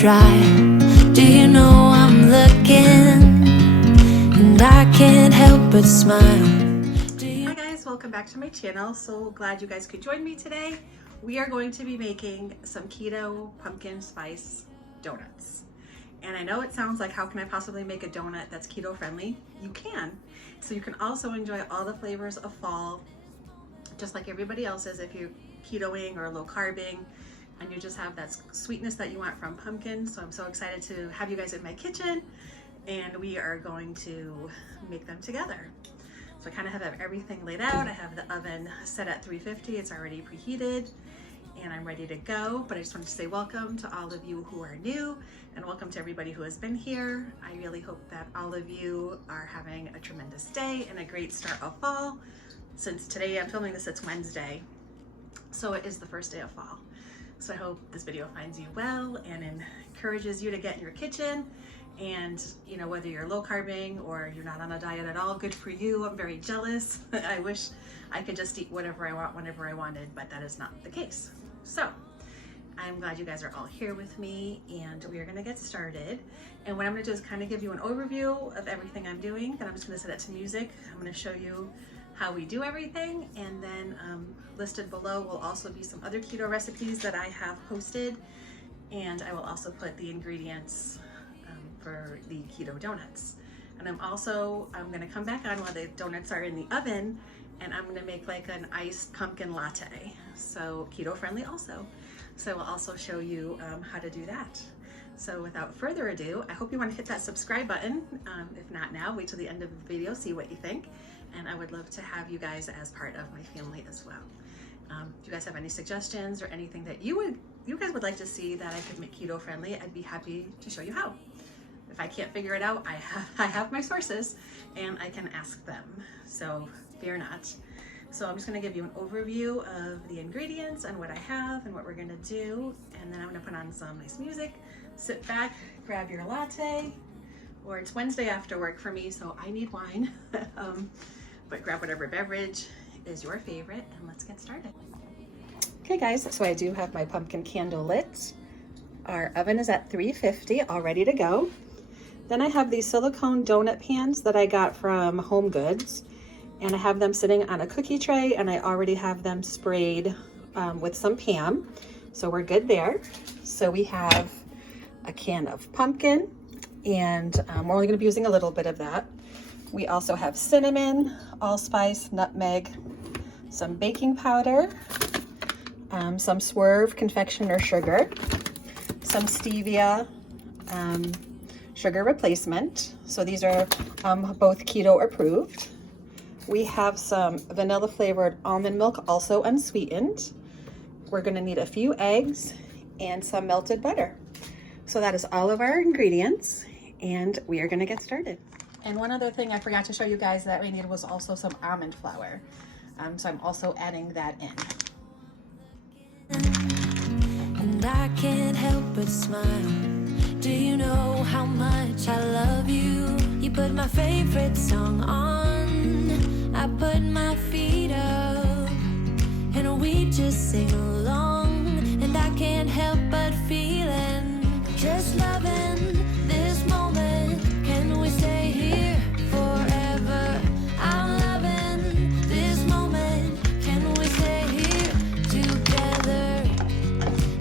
dry. Do you know I'm looking, and I can't help but smile. Hi guys, welcome back to my channel. So glad you guys could join me today. We are going to be making some keto pumpkin spice donuts. And I know it sounds like, how can I possibly make a donut that's keto friendly? You can. So you can also enjoy all the flavors of fall, just like everybody else is if you're ketoing or low carbing, and you just have that sweetness that you want from pumpkin. So I'm so excited to have you guys in my kitchen, and we are going to make them together. So I kind of have everything laid out. I have the oven set at 350. It's already preheated and I'm ready to go. But I just wanted to say welcome to all of you who are new, and welcome to everybody who has been here. I really hope that all of you are having a tremendous day and a great start of fall. Since today I'm filming this, it's Wednesday, so it is the first day of fall. So I hope this video finds you well and encourages you to get in your kitchen. And you know, whether you're low carbing or you're not on a diet at all, good for you. I'm very jealous. I wish I could just eat whatever I want whenever I wanted, but that is not the case. So I'm glad you guys are all here with me, and we are gonna get started. And what I'm gonna do is kind of give you an overview of everything I'm doing. Then I'm just gonna set it to music. I'm gonna show you how we do everything, and then listed below will also be some other keto recipes that I have posted, and I will also put the ingredients for the keto donuts. And I'm gonna come back on while the donuts are in the oven, and I'm gonna make like an iced pumpkin latte, so keto friendly also. So I will also show you how to do that. So without further ado, I hope you want to hit that subscribe button. If not now, wait till the end of the video, see what you think. And I would love to have you guys as part of my family as well. If you guys have any suggestions or anything that you guys would like to see that I could make keto friendly, I'd be happy to show you how. If I can't figure it out, I have my sources and I can ask them, so fear not. So I'm just gonna give you an overview of the ingredients and what I have and what we're gonna do, and then I'm gonna put on some nice music, sit back, grab your latte, or it's Wednesday after work for me, so I need wine, but grab whatever beverage is your favorite, and let's get started. Okay guys, so I do have my pumpkin candle lit. Our oven is at 350, all ready to go. Then I have these silicone donut pans that I got from Home Goods, and I have them sitting on a cookie tray, and I already have them sprayed with some Pam, so we're good there. So we have a can of pumpkin, and we're only going to be using a little bit of that. We also have cinnamon, allspice, nutmeg, some baking powder, some Swerve confectioner sugar, some stevia, sugar replacement. So these are both keto approved. We have some vanilla flavored almond milk, also unsweetened. We're gonna need a few eggs and some melted butter. So that is all of our ingredients, and we are gonna get started. And one other thing I forgot to show you guys that we needed was also some almond flour. So I'm also adding that in. And I can't help but smile. Do you know how much I love you? You put my favorite song on, I put my feet up, and we just sing along. And I can't help but feeling, just loving this moment. Can we stay here forever? I'm loving this moment. Can we stay here together?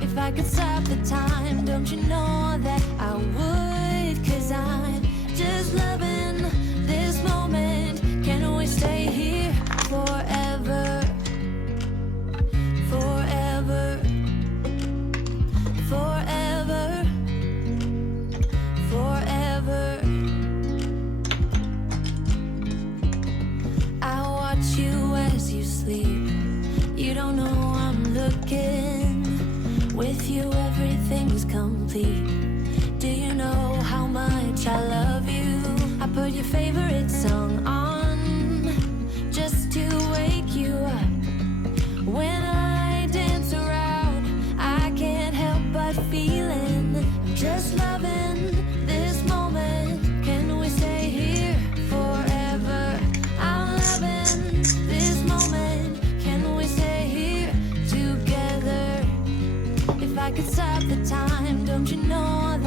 If I could stop the time, don't you know that I would? 'Cause I'm just loving this moment. Can we stay here forever? Forever. Forever. Forever. I watch you as you sleep. You don't know I'm looking. With you everything's complete. Do you know how much I love you? I put your favorite song on just to wake you up. When I dance around, I can't help but feeling, I'm just loving this moment. Can we stay here forever? I'm loving this moment. Can we stay here together? If I could stop the time, don't you know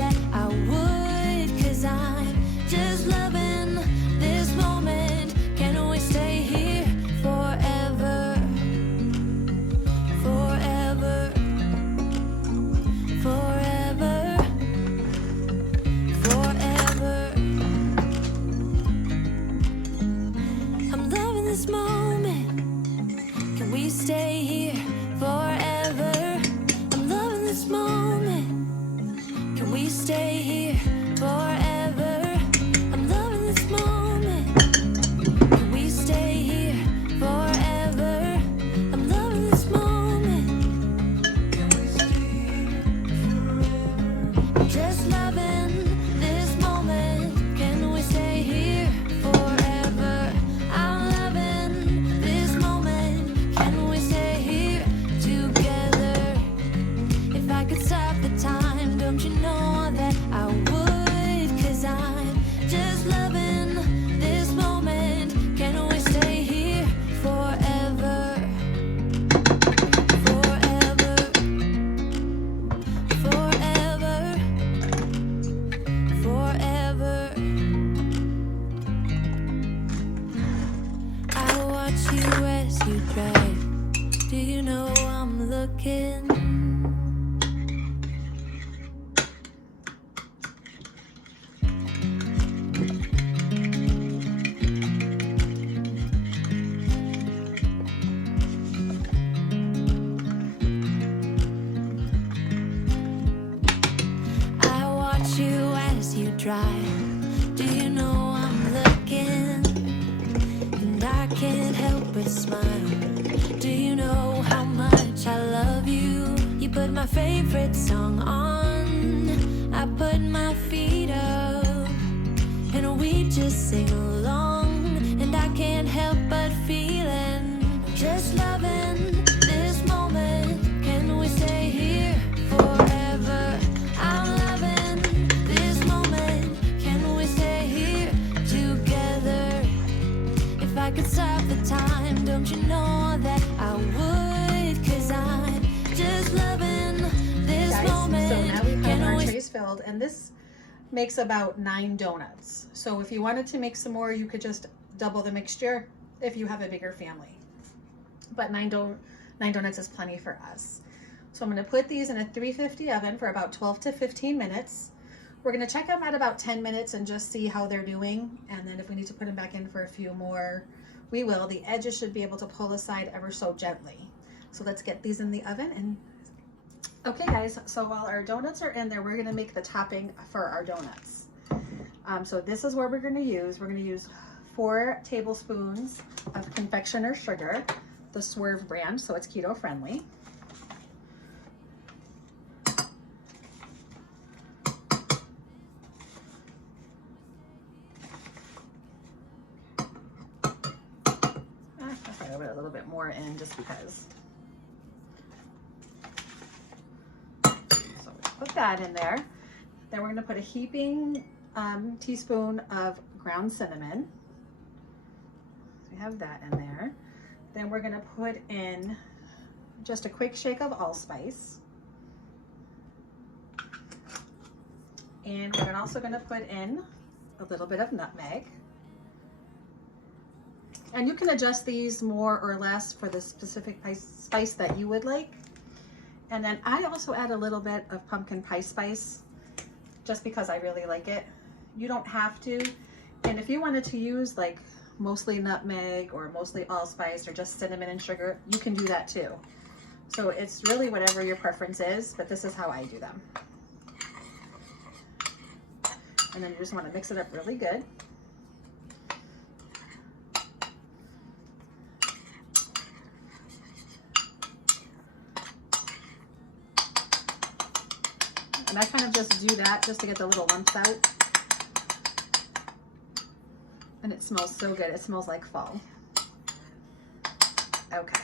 stay here forever? I'm loving this moment. Can we stay here forever? I'm loving this moment. Can we stay here forever? Just loving this moment. Can we stay here forever? I'm loving this moment. Can we stay here together? If I could stop the time, don't you know that I would? 'Cause I'm just loving this moment. Can we stay here forever? Forever. Forever. Forever. I watch you as you drive. Do you know I'm looking? I watch you as you drive. Do you know I'm looking? And I can't help but smile. Do you know how much I love you? You put my favorite song on. I put my feet up. And we just sing along. And I can't help but feeling. Just loving this moment. Can we stay here forever? I'm loving this moment. Can we stay here together? If I could stop the time, don't you know that I would? 'Cause I'm just loving this Guys, moment. so now we have Can our we trays filled, and this makes about 9 donuts. So if you wanted to make some more, you could just double the mixture if you have a bigger family. But 9 donuts is plenty for us. So I'm going to put these in a 350 oven for about 12 to 15 minutes. We're going to check them at about 10 minutes and just see how they're doing. And then if we need to put them back in for a few more, we will. The edges should be able to pull aside ever so gently. So let's get these in the oven. And okay guys, so while our donuts are in there, we're going to make the topping for our donuts. So this is what we're going to use. We're going to use 4 tablespoons of confectioner sugar, the Swerve brand, so it's keto friendly. I'll put a little bit more in just because. So put that in there. Then we're going to put a heaping teaspoon of ground cinnamon. We have that in there. Then we're going to put in just a quick shake of allspice. And we're also going to put in a little bit of nutmeg. And you can adjust these more or less for the specific spice that you would like. And then I also add a little bit of pumpkin pie spice just because I really like it. You don't have to. And if you wanted to use like mostly nutmeg or mostly allspice or just cinnamon and sugar, you can do that too. So it's really whatever your preference is, but this is how I do them. And then you just want to mix it up really good. And I kind of just do that just to get the little lumps out. And it smells so good. It smells like fall. Okay.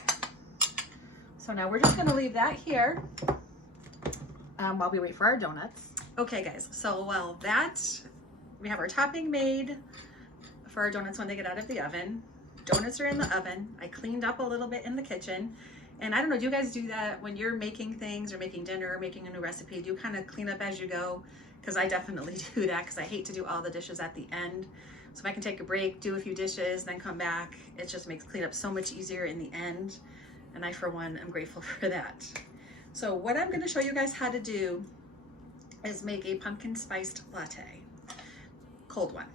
So now we're just going to leave that here while we wait for our donuts. Okay guys, so while that, we have our topping made for our donuts when they get out of the oven. Donuts are in the oven. I cleaned up a little bit in the kitchen. And I don't know, do you guys do that when you're making things or making dinner or making a new recipe? Do you kind of clean up as you go? Because I definitely do that because I hate to do all the dishes at the end. So if I can take a break, do a few dishes, then come back, it just makes cleanup so much easier in the end. And I, for one, am grateful for that. So what I'm going to show you guys how to do is make a pumpkin spiced latte, cold one.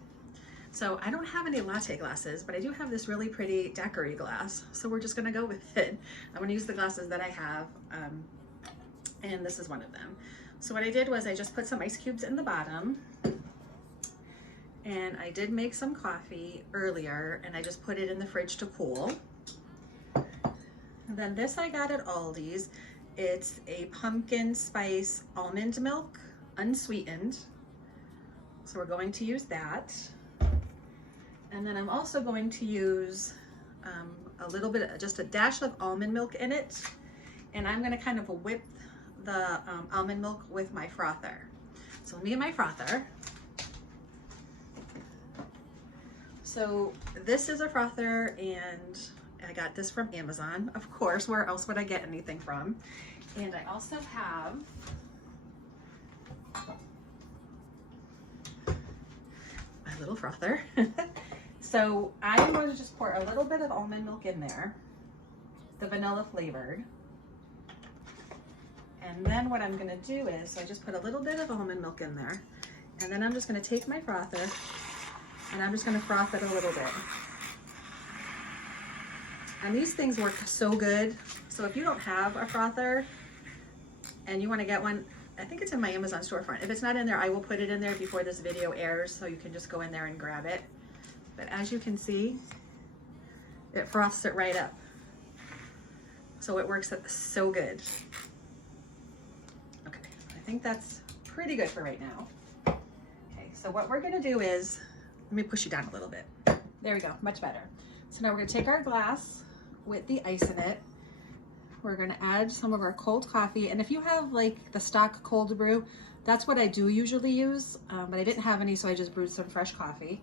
So I don't have any latte glasses, but I do have this really pretty daiquiri glass. So we're just gonna go with it. I'm gonna use the glasses that I have, and this is one of them. So what I did was I just put some ice cubes in the bottom, and I did make some coffee earlier, and I just put it in the fridge to cool. And then this I got at Aldi's. It's a pumpkin spice almond milk, unsweetened. So we're going to use that. And then I'm also going to use a little bit, just a dash of almond milk in it. And I'm gonna kind of whip the almond milk with my frother. So me and my frother. So this is a frother, and I got this from Amazon, of course. Where else would I get anything from? And I also have my little frother. So I'm going to just pour a little bit of almond milk in there, the vanilla flavored. And then what I'm gonna do is, so I just put a little bit of almond milk in there, and then I'm just gonna take my frother and I'm just gonna froth it a little bit. And these things work so good. So if you don't have a frother and you wanna get one, I think it's in my Amazon storefront. If it's not in there, I will put it in there before this video airs, so you can just go in there and grab it. But as you can see, it froths it right up. So it works so good. Okay, I think that's pretty good for right now. Okay, so what we're gonna do is, let me push you down a little bit. There we go, much better. So now we're gonna take our glass with the ice in it. We're gonna add some of our cold coffee. And if you have like the stock cold brew, that's what I do usually use, but I didn't have any, so I just brewed some fresh coffee.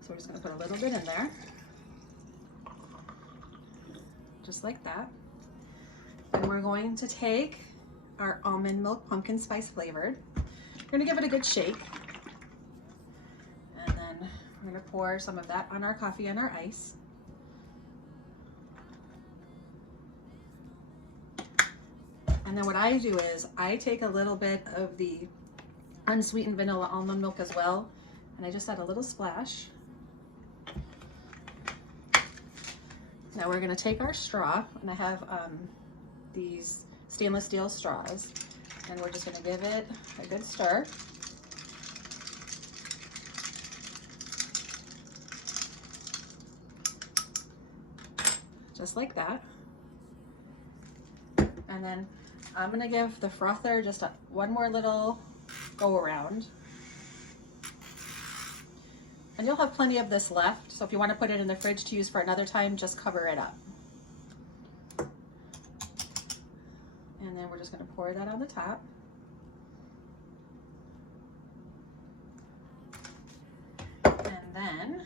So we're just gonna put a little bit in there. Just like that. And we're going to take our almond milk pumpkin spice flavored. We're gonna give it a good shake. And then we're gonna pour some of that on our coffee and our ice. And then what I do is I take a little bit of the unsweetened vanilla almond milk as well, and I just add a little splash. Now we're gonna take our straw, and I have these stainless steel straws, and we're just gonna give it a good stir. Just like that. And then I'm gonna give the frother just one more little go around. And you'll have plenty of this left, so if you want to put it in the fridge to use for another time, just cover it up. And then we're just going to pour that on the top. And then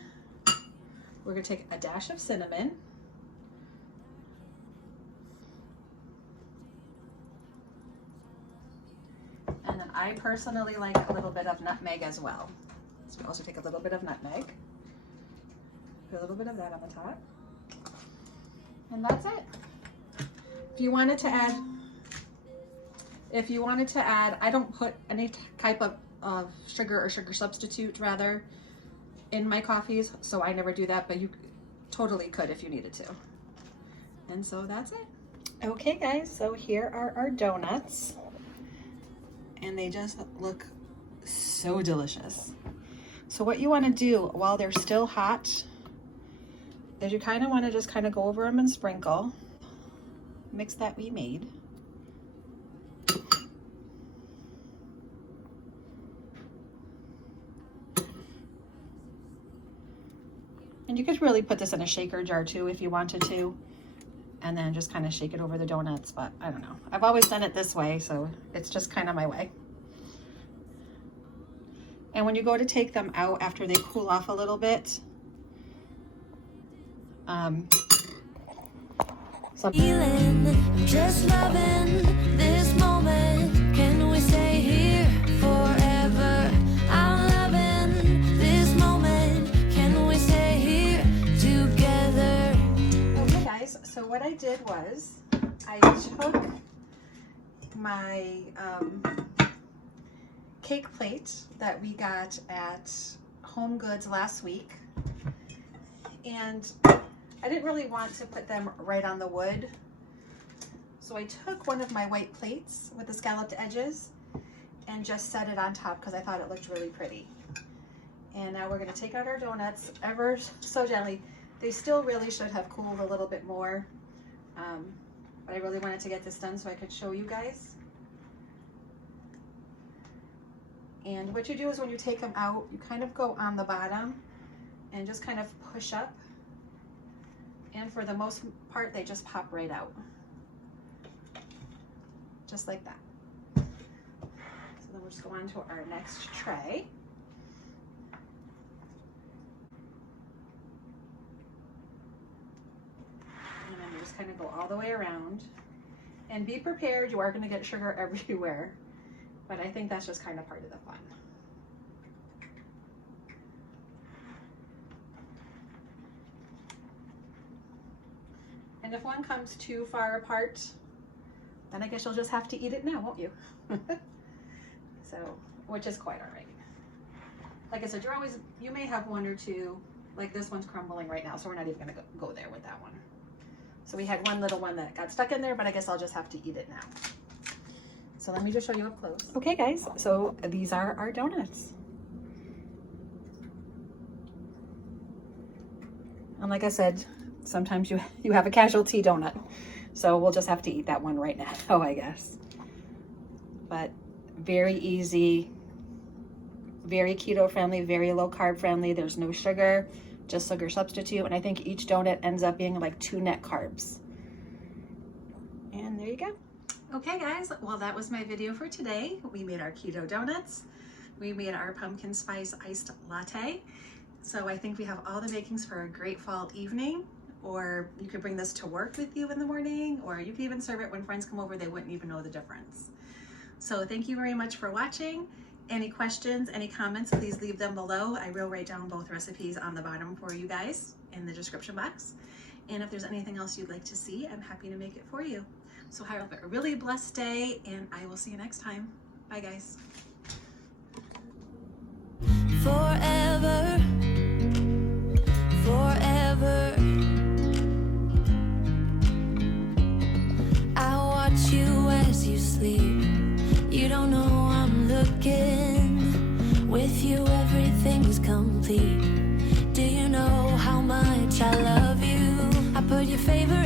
we're going to take a dash of cinnamon. And then I personally like a little bit of nutmeg as well. So we also take a little bit of nutmeg, put a little bit of that on the top, and that's it. If you wanted to add, I don't put any type of sugar or sugar substitute rather in my coffees, so I never do that, but you totally could if you needed to. And so that's it. Okay guys, so here are our donuts, and they just look so delicious. So what you want to do while they're still hot is you kind of want to just kind of go over them and sprinkle. Mix that we made. And you could really put this in a shaker jar too if you wanted to, and then just kind of shake it over the donuts, but I don't know. I've always done it this way, so it's just kind of my way. And when you go to take them out after they cool off a little bit, I'm just loving this moment. Can we stay here forever? I'm loving this moment. Can we stay here together? Okay guys, so what I did was I took my cake plate that we got at Home Goods last week, and I didn't really want to put them right on the wood, so I took one of my white plates with the scalloped edges and just set it on top because I thought it looked really pretty. And now we're going to take out our donuts ever so gently. They still really should have cooled a little bit more, but I really wanted to get this done so I could show you guys. And what you do is when you take them out, you kind of go on the bottom and just kind of push up. And for the most part, they just pop right out. Just like that. So then we'll just go on to our next tray. And then you just kind of go all the way around. And be prepared, you are going to get sugar everywhere. But I think that's just kind of part of the fun. And if one comes too far apart, then I guess you'll just have to eat it now, won't you? So, which is quite all right. Like I said, you may have one or two, like this one's crumbling right now, so we're not even gonna go there with that one. So we had one little one that got stuck in there, but I guess I'll just have to eat it now. So let me just show you up close. Okay guys, so these are our donuts. And like I said, sometimes you have a casualty donut. So we'll just have to eat that one right now, I guess. But very easy, very keto friendly, very low carb friendly. There's no sugar, just sugar substitute. And I think each donut ends up being like 2 net carbs. And there you go. Okay guys, well that was my video for today. We made our keto donuts. We made our pumpkin spice iced latte. So I think we have all the makings for a great fall evening, or you could bring this to work with you in the morning, or you can even serve it when friends come over, they wouldn't even know the difference. So thank you very much for watching. Any questions, any comments, please leave them below. I will write down both recipes on the bottom for you guys in the description box. And if there's anything else you'd like to see, I'm happy to make it for you. So have a really blessed day, and I will see you next time. Bye guys. Forever, forever, I watch you as you sleep. You don't know I'm looking. With you everything's complete. Do you know how much I love you? I put your favorite